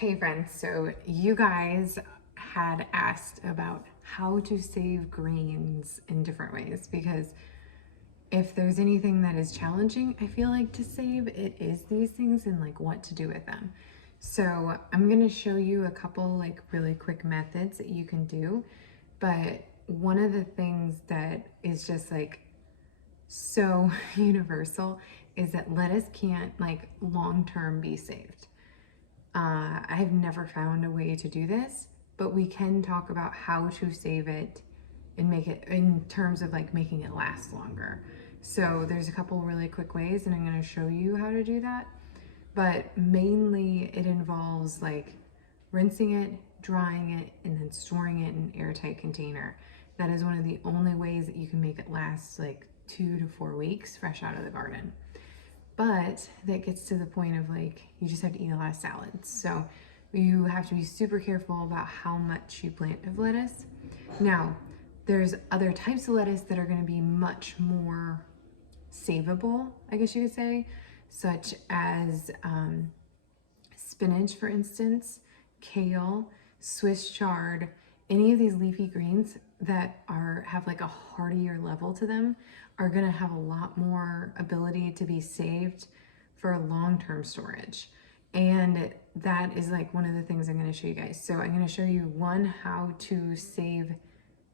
Hey friends, so you guys had asked about how to save greens in different ways because if there's anything that is challenging, I feel like to save, it is these things and like what to do with them. So I'm gonna show you a couple like really quick methods that you can do, but one of the things that is just like so universal is that lettuce can't like long-term be saved. I've never found a way to do this, but we can talk about how to save it and make it in terms of like making it last longer. So there's a couple really quick ways and I'm going to show you how to do that. But mainly it involves like rinsing it, drying it, and then storing it in an airtight container. That is one of the only ways that you can make it last like 2 to 4 weeks fresh out of the garden. But that gets to the point of like, you just have to eat a lot of salads. So you have to be super careful about how much you plant of lettuce. Now, there's other types of lettuce that are gonna be much more savable, I guess you could say, such as spinach, for instance, kale, Swiss chard, any of these leafy greens that have like a hardier level to them are gonna have a lot more ability to be saved for long-term storage. And that is like one of the things I'm gonna show you guys. So I'm gonna show you one, how to save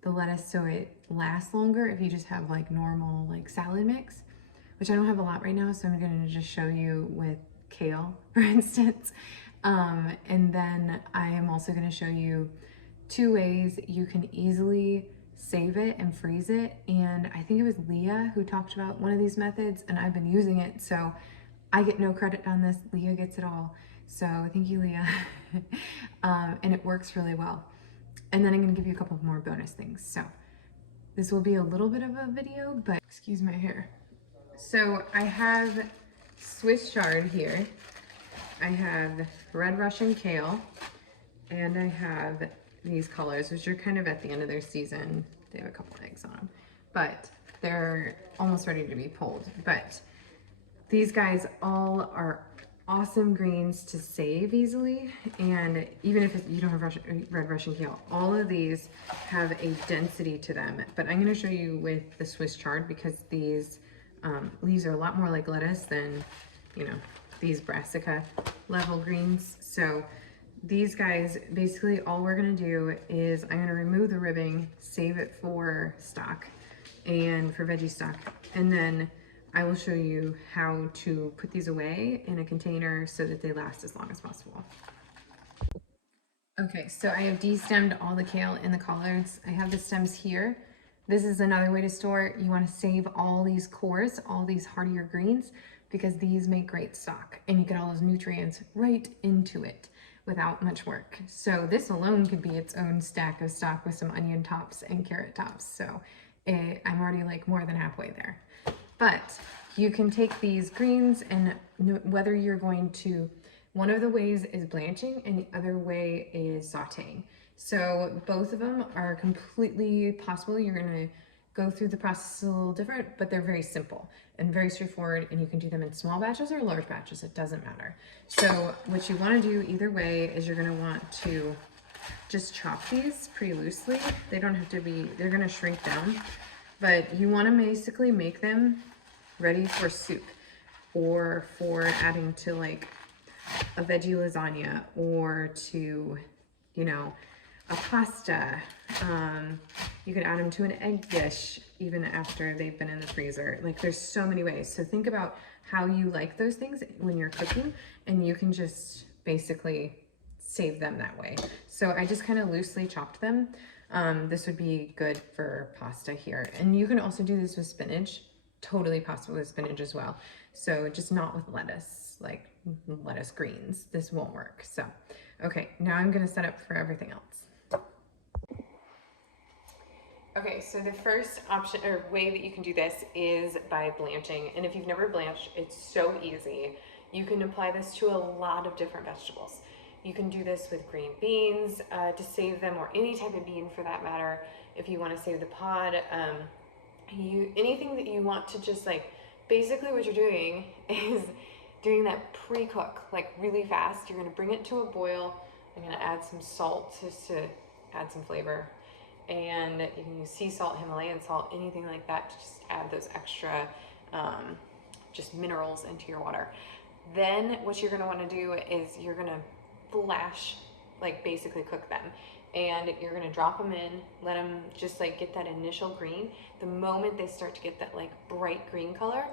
the lettuce so it lasts longer if you just have like normal like salad mix, which I don't have a lot right now, so I'm gonna just show you with kale, for instance. And then I am also gonna show you 2 ways you can easily save it and freeze it. And I think it was Leah who talked about one of these methods and I've been using it. So I get no credit on this, Leah gets it all. So thank you, Leah. And it works really well. And then I'm gonna give you a couple more bonus things. So this will be a little bit of a video, but excuse my hair. So I have Swiss chard here. I have red Russian kale, and I have these collards, which are kind of at the end of their season. They have a couple eggs on them, but they're almost ready to be pulled. But these guys all are awesome greens to save easily. And even if you don't have red Russian kale, all of these have a density to them. But I'm gonna show you with the Swiss chard because these leaves are a lot more like lettuce than, these brassica level greens. So these guys, basically all we're gonna do is I'm gonna remove the ribbing, save it for stock and for veggie stock. And then I will show you how to put these away in a container so that they last as long as possible. Okay, so I have destemmed all the kale and the collards. I have the stems here. This is another way to store it. You wanna save all these cores, all these hardier greens, because these make great stock and you get all those nutrients right into it without much work. So this alone could be its own stack of stock with some onion tops and carrot tops. So I'm already like more than halfway there. But you can take these greens and whether you're going to, one of the ways is blanching and the other way is sauteing. So both of them are completely possible. You're gonna go through the process a little different, but they're very simple and very straightforward, and you can do them in small batches or large batches, it doesn't matter. So what you wanna do either way is you're gonna want to just chop these pretty loosely. They don't have to be, they're gonna shrink down, but you wanna basically make them ready for soup or for adding to like a veggie lasagna or to, a pasta. You can add them to an egg dish even after they've been in the freezer. Like there's so many ways. So think about how you like those things when you're cooking and you can just basically save them that way. So I just kind of loosely chopped them. This would be good for pasta here. And you can also do this with spinach. Totally possible with spinach as well. So just not with lettuce, like lettuce greens. This won't work. So, okay, now I'm gonna set up for everything else. Okay, so the first option or way that you can do this is by blanching. And if you've never blanched, it's so easy. You can apply this to a lot of different vegetables. You can do this with green beans to save them, or any type of bean for that matter. If you want to save the pod, anything that you want to just like, basically what you're doing is doing that pre-cook, like really fast. You're gonna bring it to a boil. I'm gonna add some salt just to add some flavor. And you can use sea salt, Himalayan salt, anything like that to just add those extra just minerals into your water. Then what you're gonna wanna do is you're gonna flash, like basically cook them. And you're gonna drop them in, let them just like get that initial green. The moment they start to get that like bright green color,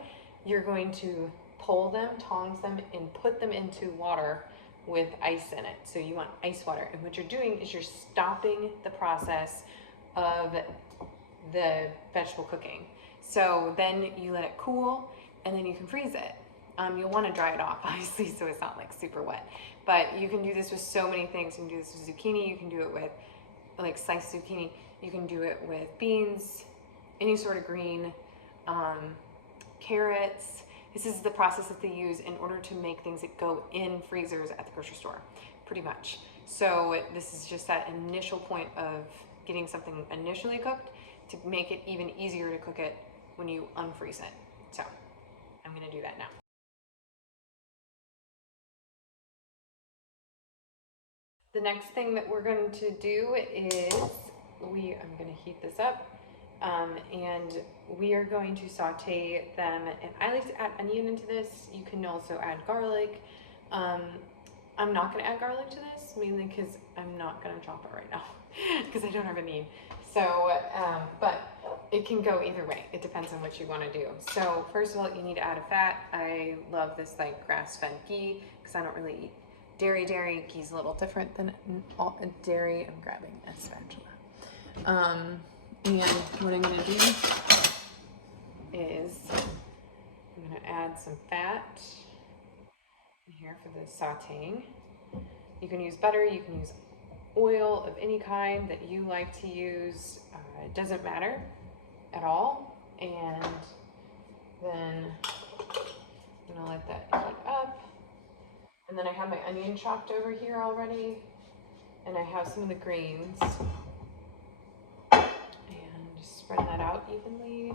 you're going to pull them, tongs them, and put them into water with ice in it. So you want ice water. And what you're doing is you're stopping the process of the vegetable cooking. So then you let it cool, and then you can freeze it. You'll want to dry it off, obviously, so it's not like super wet. But you can do this with so many things. You can do this with zucchini. You can do it with like sliced zucchini. You can do it with beans, any sort of green, carrots. This is the process that they use in order to make things that go in freezers at the grocery store, pretty much. So this is just that initial point of getting something initially cooked to make it even easier to cook it when you unfreeze it. So I'm gonna do that now. The next thing that we're going to do is I'm going to heat this up, and we are going to saute them. And I like to add onion into this. You can also add garlic. I'm not going to add garlic to this, mainly because I'm not going to chop it right now because I don't have a need. So, but it can go either way. It depends on what you want to do. So first of all, you need to add a fat. I love this like grass-fed ghee because I don't really eat dairy. Ghee's a little different than dairy. I'm grabbing a spatula. And what I'm going to do is I'm going to add some fat in here for the sauteing. You can use butter, you can use oil of any kind that you like to use. It doesn't matter at all. And then I'm going to let that heat up. And then I have my onion chopped over here already, and I have some of the greens, and just spread that out evenly.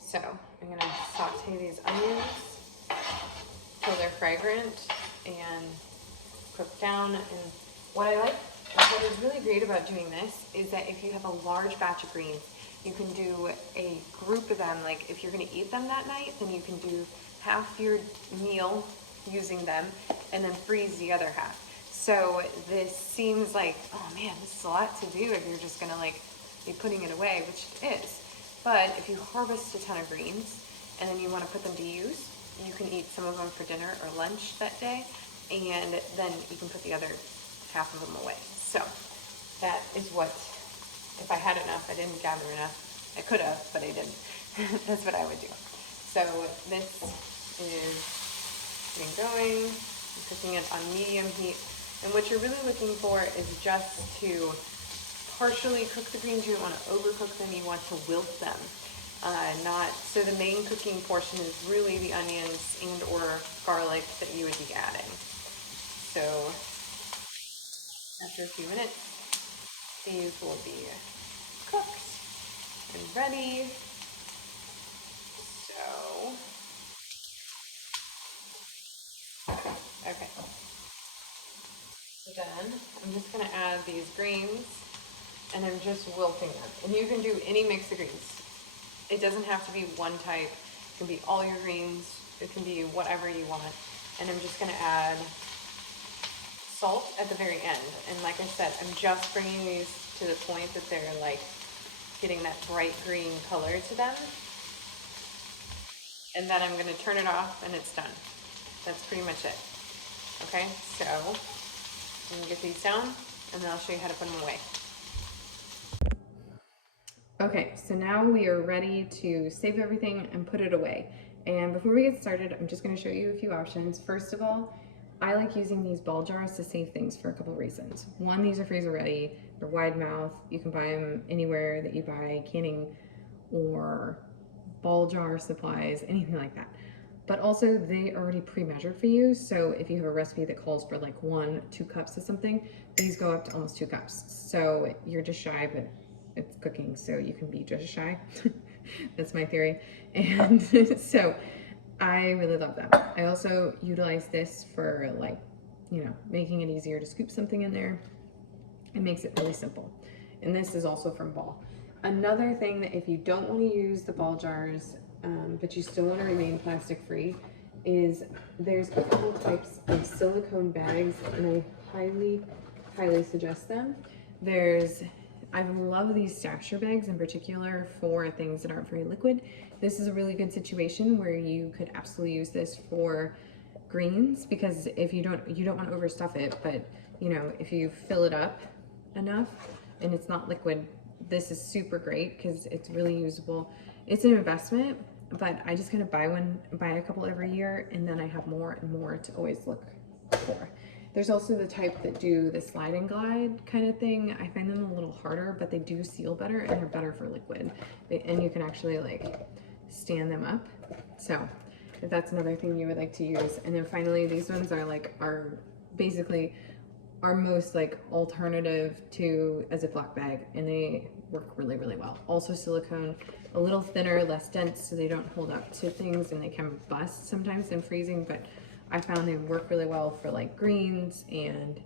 So I'm gonna saute these onions till they're fragrant and cook down. And what is really great about doing this is that if you have a large batch of greens, you can do a group of them. Like if you're gonna eat them that night, then you can do half your meal using them and then freeze the other half. So this seems like, oh man, this is a lot to do if you're just gonna like be putting it away, which it is. But if you harvest a ton of greens and then you want to put them to use, you can eat some of them for dinner or lunch that day, and then you can put the other half of them away. So that is what, if I had enough, I didn't gather enough. I could have, but I didn't. That's what I would do. So this is getting going. I'm cooking it on medium heat. And what you're really looking for is just to partially cook the greens. You don't want to overcook them. You want to wilt them. So the main cooking portion is really the onions and or garlic that you would be adding. So after a few minutes, these will be cooked and ready. So, okay. So then I'm just gonna add these greens, and I'm just wilting them. And you can do any mix of greens. It doesn't have to be one type. It can be all your greens. It can be whatever you want. And I'm just gonna add salt at the very end. And like I said, I'm just bringing these to the point that they're like getting that bright green color to them. And then I'm gonna turn it off and it's done. That's pretty much it. Okay, so I'm gonna get these down and then I'll show you how to put them away. Okay, so now we are ready to save everything and put it away. And before we get started, I'm just gonna show you a few options. First of all, I like using these ball jars to save things for a couple of reasons. One, these are freezer ready, they're wide mouth. You can buy them anywhere that you buy canning or ball jar supplies, anything like that. But also they are already pre-measured for you. So if you have a recipe that calls for like 1-2 cups of something, these go up to almost 2 cups. So you're just shy, but it's cooking, so you can be just shy. That's my theory. And so I really love them. I also utilize this for, like, you know, making it easier to scoop something in there. It makes it really simple. And this is also from Ball. Another thing that if you don't want to use the ball jars, but you still want to remain plastic free, is there's a couple types of silicone bags, and I highly suggest them. I love these stasher bags in particular for things that aren't very liquid. This is a really good situation where you could absolutely use this for greens, because if you don't want to overstuff it, but you know, if you fill it up enough and it's not liquid, this is super great because it's really usable. It's an investment, but I just kind of buy a couple every year, and then I have more and more to always look for. There's also the type that do the slide and glide kind of thing. I find them a little harder, but they do seal better and they're better for liquid. And you can actually like stand them up. So if that's another thing you would like to use. And then finally, these ones are like basically our most like alternative to a Ziploc bag, and they work really, really well. Also silicone, a little thinner, less dense, so they don't hold up to things, and they can bust sometimes in freezing, but I found they work really well for like greens and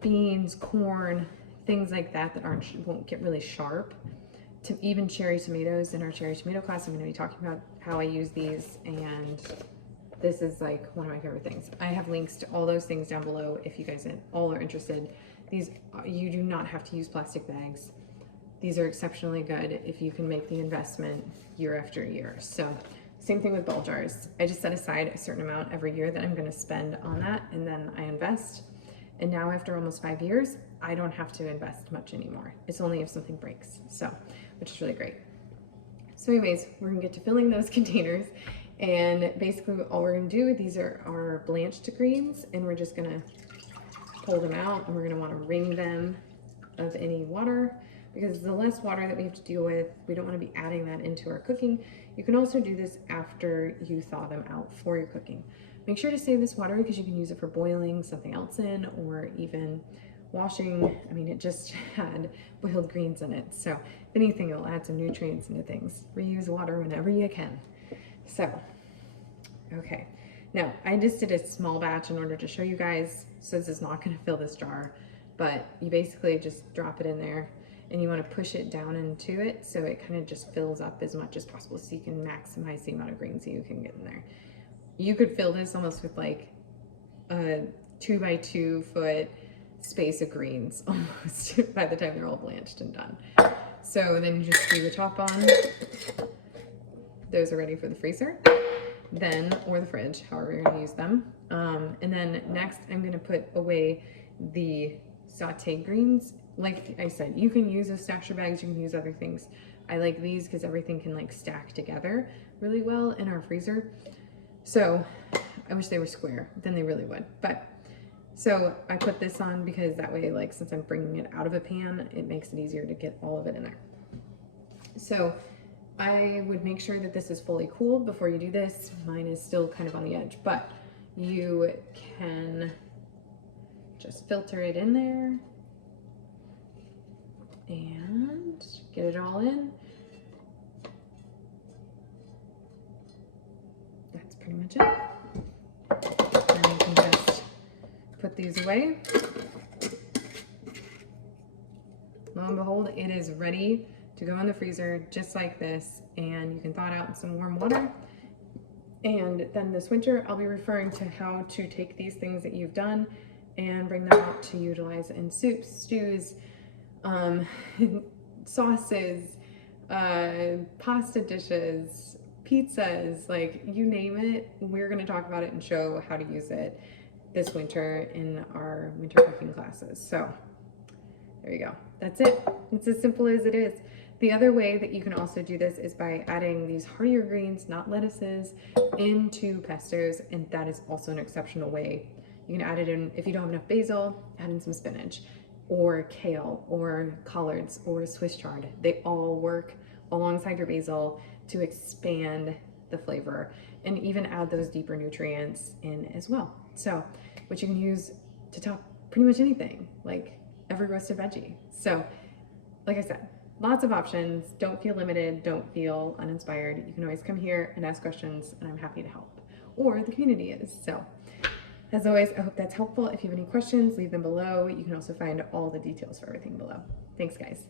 beans, corn, things like that won't get really sharp. To even cherry tomatoes. In our cherry tomato class, I'm going to be talking about how I use these, and this is like one of my favorite things. I have links to all those things down below if you guys all are interested. You do not have to use plastic bags. These are exceptionally good if you can make the investment year after year. So same thing with ball jars. I just set aside a certain amount every year that I'm going to spend on that, and then I invest. And now after almost 5 years, I don't have to invest much anymore. It's only if something breaks, so, which is really great. So anyways, we're gonna get to filling those containers, and basically all we're gonna do, these are our blanched greens, and we're just gonna pull them out, and we're gonna wanna wring them of any water, because the less water that we have to deal with, we don't wanna be adding that into our cooking. You can also do this after you thaw them out for your cooking. Make sure to save this water because you can use it for boiling something else in, or even washing. I mean, it just had boiled greens in it, so if anything, it'll add some nutrients into things. Reuse water whenever you can. So, okay. Now, I just did a small batch in order to show you guys, so this is not gonna fill this jar, but you basically just drop it in there, and you wanna push it down into it so it kind of just fills up as much as possible, so you can maximize the amount of greens that you can get in there. You could fill this almost with like a 2 by 2 foot space of greens almost by the time they're all blanched and done. So then you just screw the top on. Those are ready for the freezer, then, or the fridge, however you're gonna use them. And then next I'm gonna put away the sauteed greens. Like I said, you can use those stasher bags, you can use other things. I like these because everything can like stack together really well in our freezer. So I wish they were square, then they really would. But so I put this on because that way, like, since I'm bringing it out of a pan, it makes it easier to get all of it in there. So I would make sure that this is fully cooled before you do this. Mine is still kind of on the edge, but you can just filter it in there and get it all in. That's pretty much it. And you can just put these away. Lo and behold, it is ready to go in the freezer just like this, and you can thaw it out in some warm water. And then this winter, I'll be referring to how to take these things that you've done and bring them out to utilize in soups, stews, sauces, pasta dishes, pizzas, like you name it. We're going to talk about it and show how to use it this winter in our winter cooking classes. So there you go. That's it. It's as simple as it is. The other way that you can also do this is by adding these heartier greens, not lettuces, into pestos, and that is also an exceptional way. You can add it in, if you don't have enough basil, add in some spinach, or kale, or collards, or Swiss chard. They all work alongside your basil to expand the flavor and even add those deeper nutrients in as well. So, which you can use to top pretty much anything, like every roasted veggie. So, like I said, lots of options. Don't feel limited. Don't feel uninspired. You can always come here and ask questions, and I'm happy to help. Or the community is. So as always, I hope that's helpful. If you have any questions, leave them below. You can also find all the details for everything below. Thanks, guys.